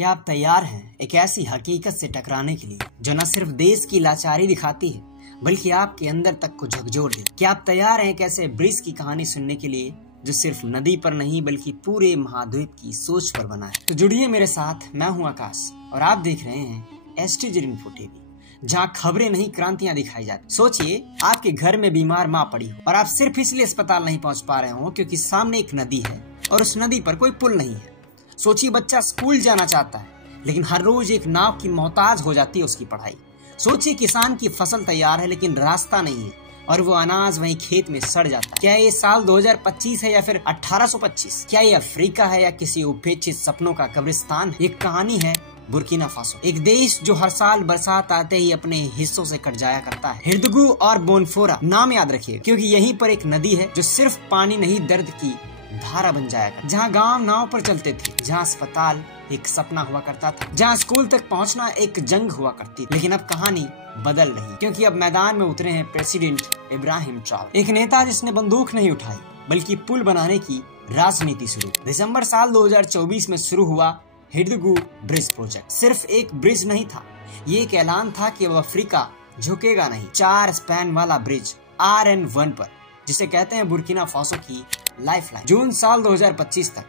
क्या आप तैयार हैं एक ऐसी हकीकत से टकराने के लिए जो न सिर्फ देश की लाचारी दिखाती है बल्कि आपके अंदर तक को झकझोर दे? क्या आप तैयार हैं एक ऐसे ब्रिज की कहानी सुनने के लिए जो सिर्फ नदी पर नहीं बल्कि पूरे महाद्वीप की सोच पर बना है? तो जुड़िए मेरे साथ, मैं हूं आकाश और आप देख रहे हैं एसटीजे इन्फो टीवी, जहाँ खबरें नहीं क्रांतियां दिखाई जाती। सोचिए आपके घर में बीमार माँ पड़ी हो और आप सिर्फ इसलिए अस्पताल नहीं पहुंच पा रहे हो क्योंकि सामने एक नदी है और उस नदी पर कोई पुल नहीं है। सोचिए बच्चा स्कूल जाना चाहता है लेकिन हर रोज एक नाव की मोहताज हो जाती है उसकी पढ़ाई। सोचिए किसान की फसल तैयार है लेकिन रास्ता नहीं है और वो अनाज वहीं खेत में सड़ जाता है। क्या ये साल 2025 है या फिर 1825? क्या ये अफ्रीका है या किसी उपेक्षित सपनों का कब्रिस्तान? एक कहानी है बुर्किना फासो, एक देश जो हर साल बरसात आते ही अपने हिस्सों से कट जाया करता है। हिर्दगू और बोनफोरा नाम याद रखिए क्योंकि यहीं पर एक नदी है जो सिर्फ पानी नहीं दर्द की धारा बन जाया करता, जहाँ गांव नाव पर चलते थे, जहाँ अस्पताल एक सपना हुआ करता था, जहाँ स्कूल तक पहुँचना एक जंग हुआ करती। लेकिन अब कहानी बदल रही क्योंकि अब मैदान में उतरे हैं प्रेसिडेंट इब्राहिम ट्राओरे, एक नेता जिसने बंदूक नहीं उठाई बल्कि पुल बनाने की राजनीति शुरू। दिसंबर साल 2024 में शुरू हुआ हिर्दगू ब्रिज प्रोजेक्ट। सिर्फ एक ब्रिज नहीं था, ये एक ऐलान था कि अब अफ्रीका झुकेगा नहीं। 4 स्पैन वाला ब्रिज RN1 पर, जिसे कहते हैं बुर्किना फासो की लाइफलाइन। जून साल 2025 तक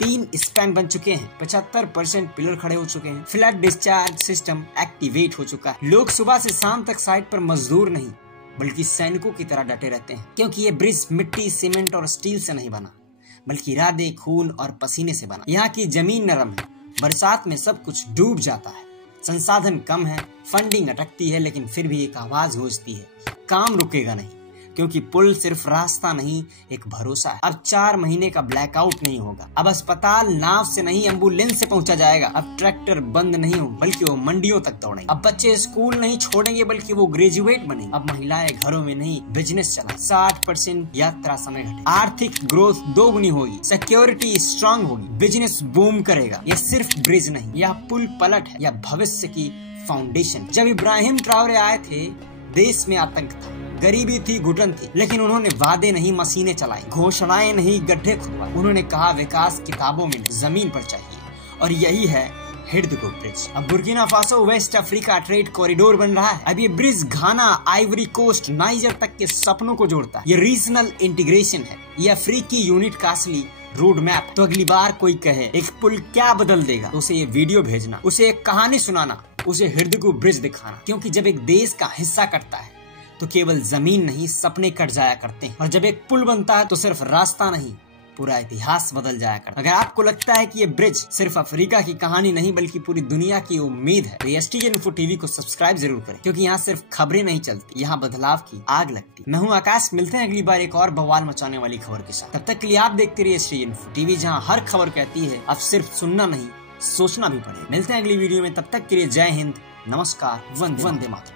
3 स्पैन बन चुके हैं, 75% पिलर खड़े हो चुके हैं, फ्लड डिस्चार्ज सिस्टम एक्टिवेट हो चुका है। लोग सुबह से शाम तक साइट पर मजदूर नहीं बल्कि सैनिकों की तरह डटे रहते हैं क्योंकि ये ब्रिज मिट्टी, सीमेंट और स्टील से नहीं बना बल्कि इरादे, खून और पसीने से बना। यहाँ की जमीन नरम है, बरसात में सब कुछ डूब जाता है, संसाधन कम है, फंडिंग अटकती है, लेकिन फिर भी एक आवाज गूंजती है, काम रुकेगा नहीं क्योंकि पुल सिर्फ रास्ता नहीं एक भरोसा है। अब 4 महीने का ब्लैकआउट नहीं होगा। अब अस्पताल नाव से नहीं एम्बुलेंस से पहुंचा जाएगा। अब ट्रैक्टर बंद नहीं हो बल्कि वो मंडियों तक दौड़ेंगे। अब बच्चे स्कूल नहीं छोड़ेंगे बल्कि वो ग्रेजुएट बनेंगे। अब महिलाएं घरों में नहीं बिजनेस चला। 60% यात्रा समय घटे, आर्थिक ग्रोथ दोगुनी होगी, सिक्योरिटी स्ट्रांग होगी, बिजनेस बूम करेगा। ये सिर्फ ब्रिज नहीं, यह पुल पलट है, यह भविष्य की फाउंडेशन। जब इब्राहिम ट्राओरे आए थे देश में आतंक था, गरीबी थी, घुटन थी, लेकिन उन्होंने वादे नहीं मशीनें चलाई, घोषणाएं नहीं गड्ढे खुदवाए। उन्होंने कहा विकास किताबों में नहीं जमीन पर चाहिए और यही है हिर्दगू ब्रिज। अब Burkina Faso West Africa trade corridor बन रहा है। अब ये bridge Ghana, Ivory Coast, Niger तक के सपनों को जोड़ता है। ये रीजनल इंटीग्रेशन है, ये अफ्रीकी यूनिट का असली रोड मैप। तो अगली बार कोई कहे एक पुल क्या बदल देगा तो उसे ये वीडियो भेजना, उसे एक कहानी सुनाना, उसे हिर्दगू ब्रिज दिखाना, क्योंकि जब एक देश का हिस्सा कटता है तो केवल जमीन नहीं सपने कट जाया करते हैं और जब एक पुल बनता है तो सिर्फ रास्ता नहीं पूरा इतिहास बदल जाया करता है। अगर आपको लगता है कि ये ब्रिज सिर्फ अफ्रीका की कहानी नहीं बल्कि पूरी दुनिया की उम्मीद है तो एसटीजे इन्फो टीवी को सब्सक्राइब जरूर करें क्योंकि यहाँ सिर्फ खबरें नहीं चलती, यहाँ बदलाव की आग लगती। मैं हूँ आकाश, मिलते हैं अगली बार एक और बवाल मचाने वाली खबर के साथ। तब तक के लिए आप देखते रहिए एसटीजे इन्फो टीवी, जहाँ हर खबर कहती है अब सिर्फ सुनना नहीं सोचना भी पड़ेगा। मिलते हैं अगली वीडियो में, तब तक के लिए जय हिंद, नमस्कार, वंदे मातरम।